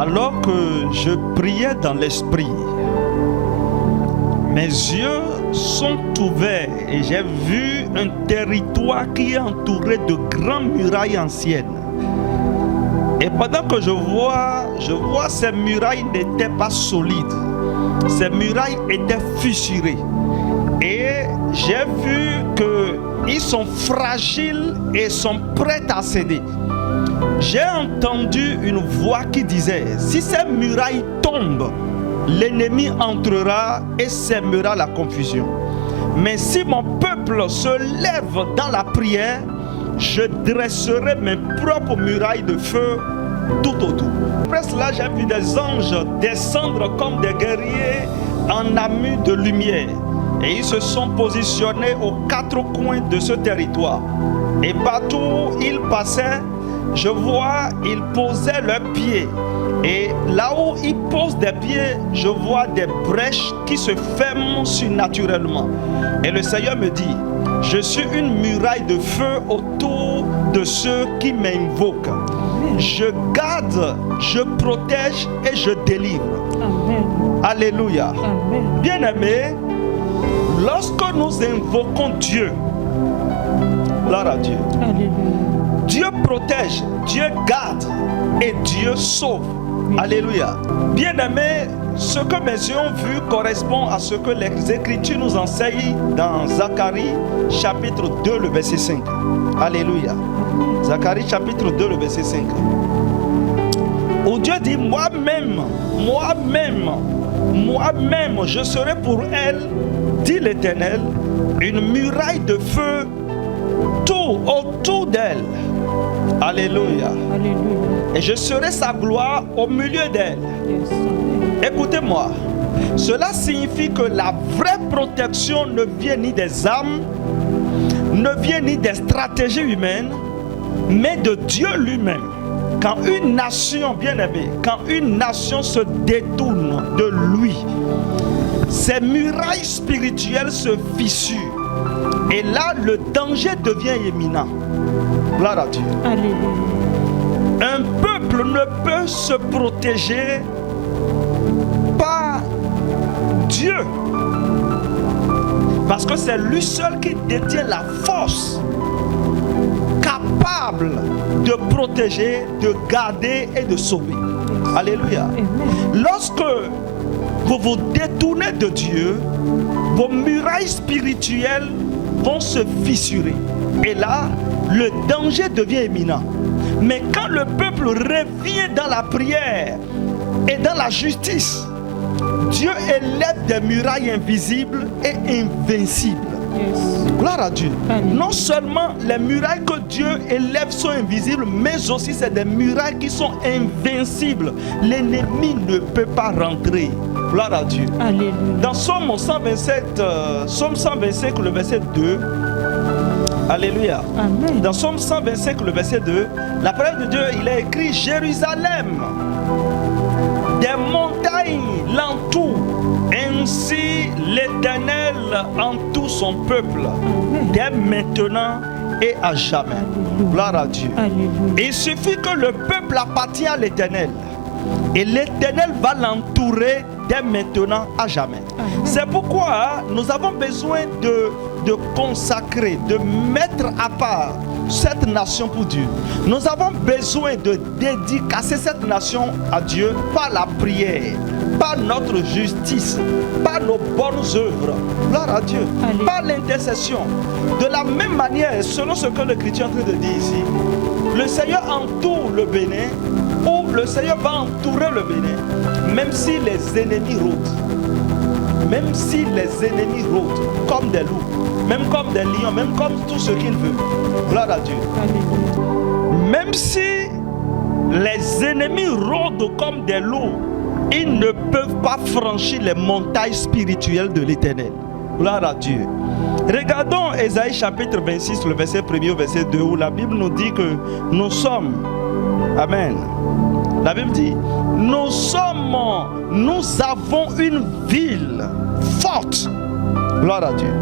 Alors que je priais dans l'esprit, mes yeux sont ouverts et j'ai vu un territoire qui est entouré de grandes murailles anciennes. Et pendant que je vois ces murailles n'étaient pas solides. Ces murailles étaient fissurées. Et j'ai vu qu'ils sont fragiles et sont prêts à céder. J'ai entendu une voix qui disait, si ces murailles tombent, l'ennemi entrera et sèmera la confusion. Mais si mon peuple se lève dans la prière, je dresserai mes propres murailles de feu tout autour. Après cela, j'ai vu des anges descendre comme des guerriers en amus de lumière. Et ils se sont positionnés aux quatre coins de ce territoire. Et partout où ils passaient, je vois, ils posaient leurs pieds. Et là où ils posent des pieds, je vois des brèches qui se ferment surnaturellement. Et le Seigneur me dit, je suis une muraille de feu autour de ceux qui m'invoquent. Je garde, je protège et je délivre. Amen. Alléluia. Amen. Bien-aimés, lorsque nous invoquons Dieu, gloire à Dieu. Alléluia. Dieu protège, Dieu garde et Dieu sauve. Alléluia. Bien-aimés, ce que mes yeux ont vu correspond à ce que les Écritures nous enseignent dans Zacharie chapitre 2, le verset 5. Alléluia. Zacharie chapitre 2, le verset 5. Où Dieu dit, moi-même, je serai pour elle, dit l'Éternel, une muraille de feu tout autour d'elle. Alléluia. Alléluia. Et je serai sa gloire au milieu d'elle. Yes. Écoutez-moi, cela signifie que la vraie protection ne vient ni des âmes, ne vient ni des stratégies humaines, mais de Dieu lui-même. Quand une nation, bien-aimée, quand une nation se détourne de lui, ses murailles spirituelles se fissurent. Et là, le danger devient imminent. Gloire à Dieu. Alléluia. Un peuple ne peut se protéger par Dieu. Parce que c'est lui seul qui détient la force capable de protéger, de garder et de sauver. Alléluia. Lorsque vous vous détournez de Dieu, vos murailles spirituelles vont se fissurer. Et là, le danger devient imminent. Mais quand le peuple revient dans la prière et dans la justice, Dieu élève des murailles invisibles et invincibles. Yes. Gloire à Dieu. Amen. Non seulement les murailles que Dieu élève sont invisibles, mais aussi c'est des murailles qui sont invincibles. L'ennemi ne peut pas rentrer. Gloire à Dieu. Alléluia. Dans Psaume 127, le verset 2, Alléluia. Amen. Dans Psaume 125, le verset 2, la parole de Dieu, il est écrit, Jérusalem, des montagnes l'entourent, ainsi l'Éternel entoure son peuple, dès maintenant et à jamais. Alléluia. Gloire à Dieu. Alléluia. Il suffit que le peuple appartient à l'Éternel, et l'Éternel va l'entourer dès maintenant à jamais. Amen. C'est pourquoi nous avons besoin de consacrer, de mettre à part cette nation pour Dieu. Nous avons besoin de dédicacer cette nation à Dieu par la prière, par notre justice, par nos bonnes œuvres. Gloire à Dieu. Allez. Par l'intercession. De la même manière, selon ce que l'Écriture est en train de dire ici, le Seigneur entoure le Bénin, ou le Seigneur va entourer le Bénin, même si les ennemis rôdent. Même si les ennemis rôdent comme des loups, même comme des lions, même comme tout ce qu'il veut. Gloire à Dieu. Alléluia. Même si les ennemis rôdent comme des loups, ils ne peuvent pas franchir les montagnes spirituelles de l'Éternel. Gloire à Dieu. Regardons Ésaïe chapitre 26, le verset 1er au verset 2, où la Bible nous dit que nous sommes, amen, la Bible dit, nous avons une ville forte. Gloire à Dieu.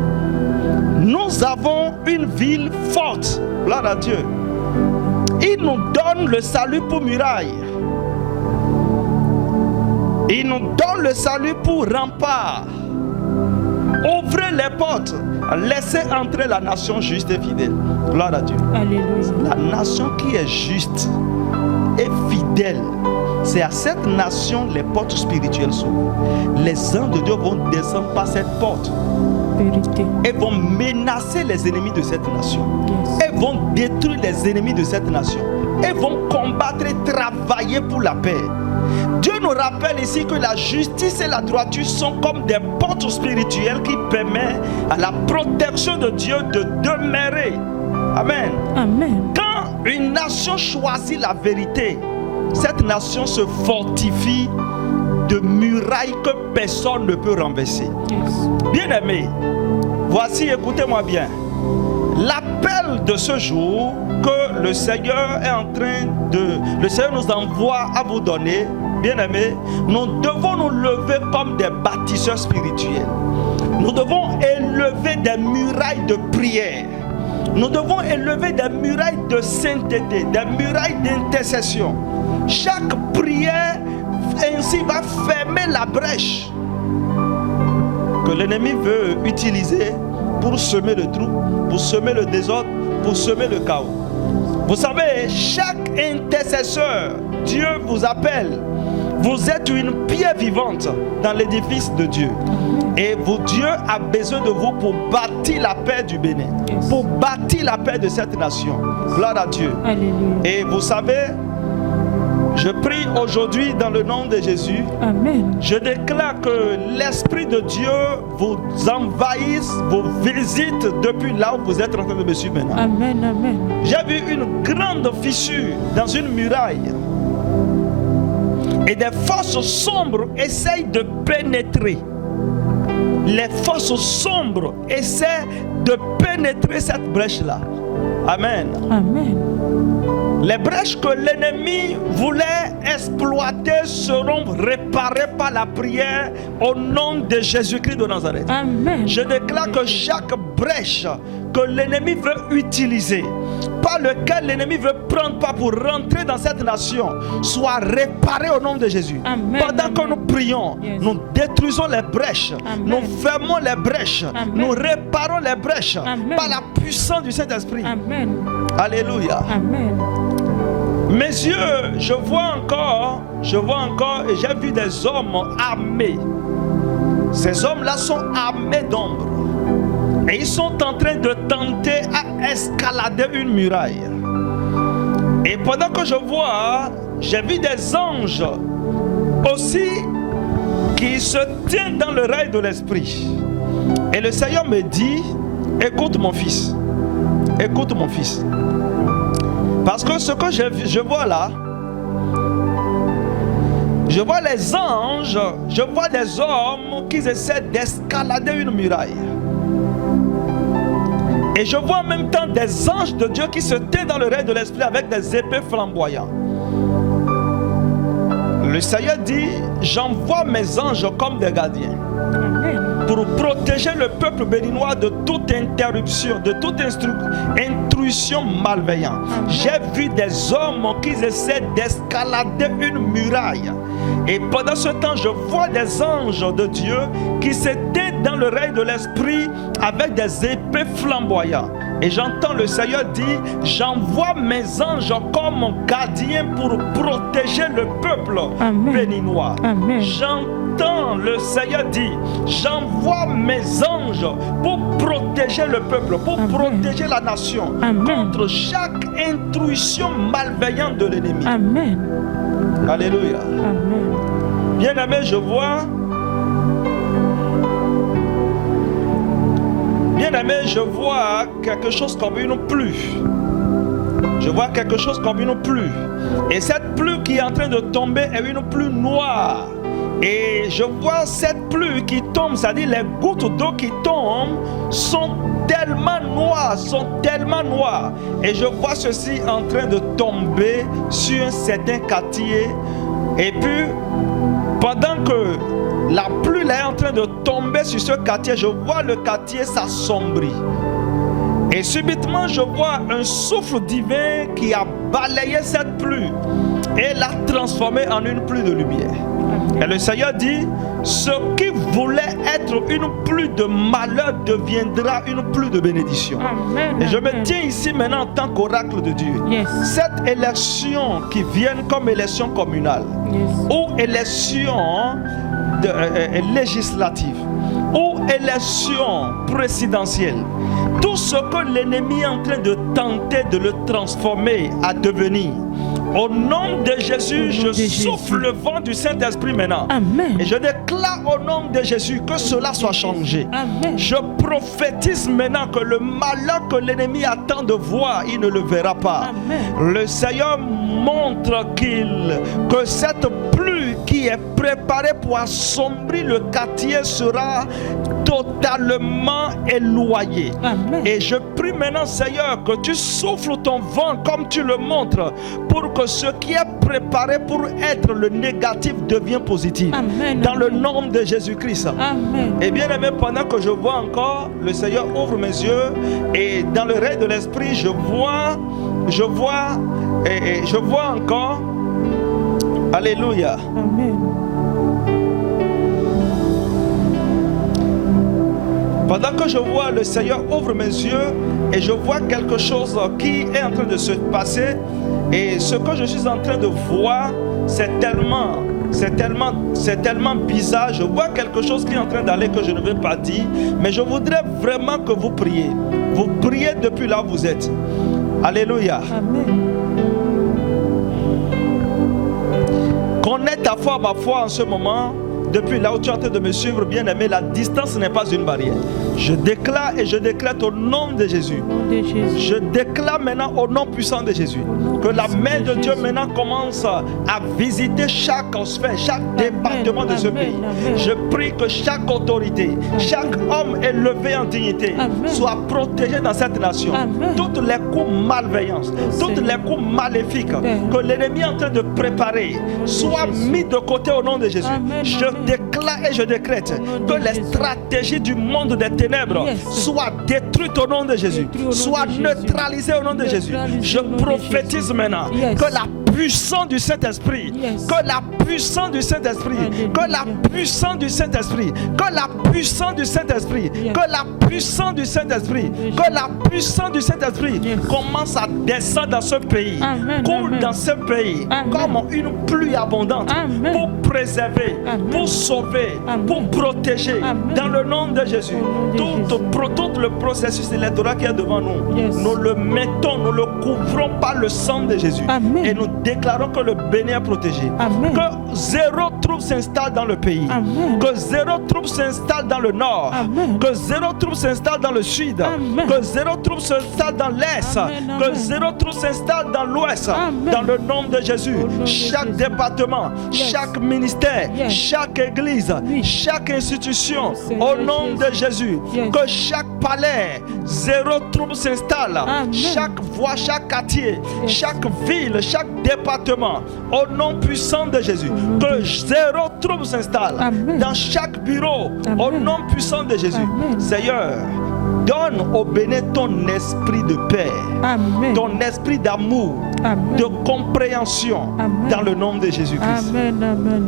Nous avons une ville forte. Gloire à Dieu. Il nous donne le salut pour muraille. Il nous donne le salut pour rempart. Ouvrez les portes. Laissez entrer la nation juste et fidèle. Gloire à Dieu. Alléluia. La nation qui est juste et fidèle, c'est à cette nation les portes spirituelles s'ouvrent. Les anges de Dieu vont descendre par cette porte. Vérité. Et vont menacer les ennemis de cette nation. Yes. Et vont détruire les ennemis de cette nation. Et vont combattre et travailler pour la paix. Dieu nous rappelle ici que la justice et la droiture sont comme des portes spirituelles qui permettent à la protection de Dieu de demeurer. Amen. Amen. Quand une nation choisit la vérité, cette nation se fortifie de murailles que personne ne peut renverser. Yes. Bien-aimés, voici, écoutez-moi bien, l'appel de ce jour que le Seigneur est en train de... Le Seigneur nous envoie à vous donner, bien-aimés, nous devons nous lever comme des bâtisseurs spirituels. Nous devons élever des murailles de prière. Nous devons élever des murailles de sainteté, des murailles d'intercession. Chaque prière ainsi va fermer la brèche que l'ennemi veut utiliser pour semer le trou, pour semer le désordre, pour semer le chaos. Vous savez, chaque intercesseur, Dieu vous appelle. Vous êtes une pierre vivante dans l'édifice de Dieu. Et Dieu a besoin de vous pour bâtir la paix du Bénin, pour bâtir la paix de cette nation. Gloire à Dieu. Alléluia. Et vous savez, je prie aujourd'hui dans le nom de Jésus. Amen. Je déclare que l'Esprit de Dieu vous envahisse, vous visite depuis là où vous êtes en train de me suivre maintenant. Amen. Amen. J'ai vu une grande fissure dans une muraille. Et des forces sombres essayent de pénétrer. Les forces sombres essaient de pénétrer cette brèche-là. Amen. Amen. Les brèches que l'ennemi voulait exploiter seront réparées par la prière au nom de Jésus-Christ de Nazareth. Amen. Je déclare que chaque brèche que l'ennemi veut utiliser, par lequel l'ennemi veut prendre part pour rentrer dans cette nation, soit réparée au nom de Jésus. Amen. Pendant que nous prions, Yes. nous détruisons les brèches, Amen. nous fermons les brèches, Amen. nous réparons les brèches Amen. par la puissance du Saint-Esprit. Amen. Alléluia. Amen. Mes yeux, je vois encore, et j'ai vu des hommes armés. Ces hommes-là sont armés d'ombre. Et ils sont en train de tenter à escalader une muraille. Et pendant que je vois, j'ai vu des anges aussi qui se tiennent dans le rail de l'esprit. Et le Seigneur me dit, écoute mon fils, écoute mon fils. Parce que ce que je vois là, je vois les anges, je vois des hommes qui essaient d'escalader une muraille. Et je vois en même temps des anges de Dieu qui se tiennent dans le rail de l'esprit avec des épées flamboyantes. Le Seigneur dit, j'envoie mes anges comme des gardiens. Amen. Pour protéger le peuple béninois de toute interruption, de toute intrusion malveillante. J'ai vu des hommes qui essaient d'escalader une muraille. Et pendant ce temps, je vois des anges de Dieu qui s'étaient dans le rail de l'esprit avec des épées flamboyantes. Et j'entends le Seigneur dire, j'envoie mes anges comme gardiens pour protéger le peuple Amen. béninois. Amen. J'entends le Seigneur dire, j'envoie mes anges pour protéger le peuple, pour Amen. protéger la nation Amen. contre chaque intrusion malveillante de l'ennemi. Amen. Alléluia. Amen. Bien-aimé, je vois. Bien-aimé, je vois quelque chose comme une pluie. Je vois quelque chose comme une pluie. Et cette pluie qui est en train de tomber est une pluie noire. Et je vois cette pluie qui tombe, c'est-à-dire les gouttes d'eau qui tombent sont tellement noires, Et je vois ceci en train de tomber sur un certain quartier. Et puis, pendant que la pluie là est en train de tomber sur ce quartier, je vois le quartier s'assombrir. Et subitement, je vois un souffle divin qui a balayé cette pluie. et l'a transformé en une pluie de lumière. Et le Seigneur dit, ce qui voulait être une pluie de malheur deviendra une pluie de bénédiction. Amen. Et je me tiens ici maintenant en tant qu'oracle de Dieu. Yes. Cette élection qui vient comme élection communale Yes. ou élection législative ou élection présidentielle, tout ce que l'ennemi est en train de tenter de le transformer à devenir, au nom de Jésus, je souffle le vent du Saint-Esprit maintenant. Amen. Et je déclare au nom de Jésus que cela soit changé. Amen. Je prophétise maintenant que le malheur que l'ennemi attend de voir, il ne le verra pas. Amen. Le Seigneur montre que cette pluie qui est préparée pour assombrir le quartier sera totalement éloignée. Amen. Et je prie maintenant, Seigneur, que tu souffles ton vent comme tu le montres, pour que ce qui est préparé pour être le négatif devienne positif. Amen. Dans le nom de Jésus-Christ. Amen. Et bien aimé, pendant que je vois encore, le Seigneur ouvre mes yeux et dans le règne de l'Esprit, je vois encore. Alléluia. Amen. Pendant que je vois, le Seigneur ouvre mes yeux et je vois quelque chose qui est en train de se passer. Et ce que je suis en train de voir, c'est tellement bizarre. Je vois quelque chose qui est en train d'aller que je ne vais pas dire. Mais je voudrais vraiment que vous priez. Vous priez depuis là où vous êtes. Alléluia. Amen. Connais ta foi, ma foi en ce moment. Depuis là où tu es en train de me suivre, bien aimé, la distance n'est pas une barrière. Je déclare et je déclare au nom de Jésus. Je déclare maintenant au nom puissant de Jésus que la main de Dieu maintenant commence à visiter chaque sphère, chaque département de ce pays. Je prie que chaque autorité, chaque homme élevé en dignité soit protégé dans cette nation. Toutes les coups malveillants, toutes les coups maléfiques que l'ennemi est en train de préparer soient mis de côté au nom de Jésus. Je déclare et je décrète que les stratégies du monde des ténèbres soient détruites au nom de Jésus, soient neutralisées au nom de Jésus. Je prophétise maintenant que la puissance du Saint-Esprit, que la puissance du Saint-Esprit, que la puissance du Saint-Esprit, que la puissance du Saint-Esprit, que la puissance du Saint-Esprit, que la puissance du Saint-Esprit commence à descendre dans ce pays, coule dans ce pays comme une pluie abondante pour préserver, pour sauver, pour protéger dans le nom de Jésus. Tout le processus électoral qui est devant nous, nous le mettons, nous le couvrons par le sang de Jésus et nous déclarons que le Bénin est protégé. Que zéro troupe s'installe dans le pays, que zéro troupe s'installe dans le nord, que zéro troupe s'installe dans le sud, que zéro troupe s'installe dans l'est, que zéro troupe s'installe dans l'ouest. Dans le nom de Jésus, chaque département, chaque ministère, chaque église, chaque institution, au nom de Jésus, que chaque palais, zéro troupe s'installe, chaque voie, chaque quartier, chaque ville, chaque département, au nom puissant de Jésus, que zéro troupe s'installe dans chaque bureau, au nom puissant de Jésus. Seigneur, donne au Bénin ton esprit de paix, ton esprit d'amour, de compréhension, dans le nom de Jésus-Christ. Amen.